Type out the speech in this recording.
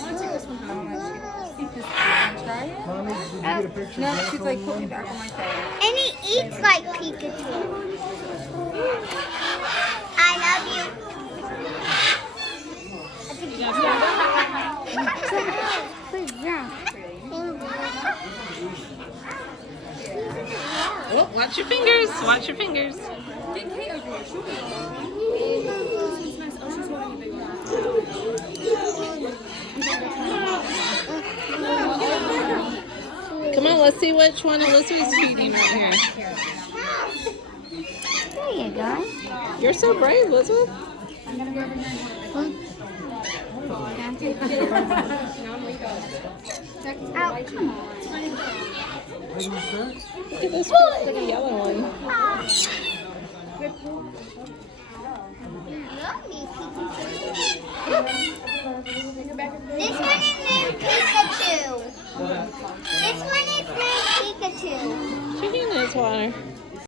want to take this one home. Try it? Mommy, did you get a picture? No, she's like, put me back on my phone. And he eats like Pikachu. I love you. Good job. Oh, watch your fingers. Watch your fingers. Get Kate over here. She'll be She's nice. Oh, she's holding a big one. Come on, let's see which one Elizabeth's feeding right here. There you go. You're so brave, Elizabeth. I'm going to go over here and Out. What is that? Look at this pretty yellow one. Love me, Pikachu. This one is named Pikachu. This one is named Pikachu. She needs water.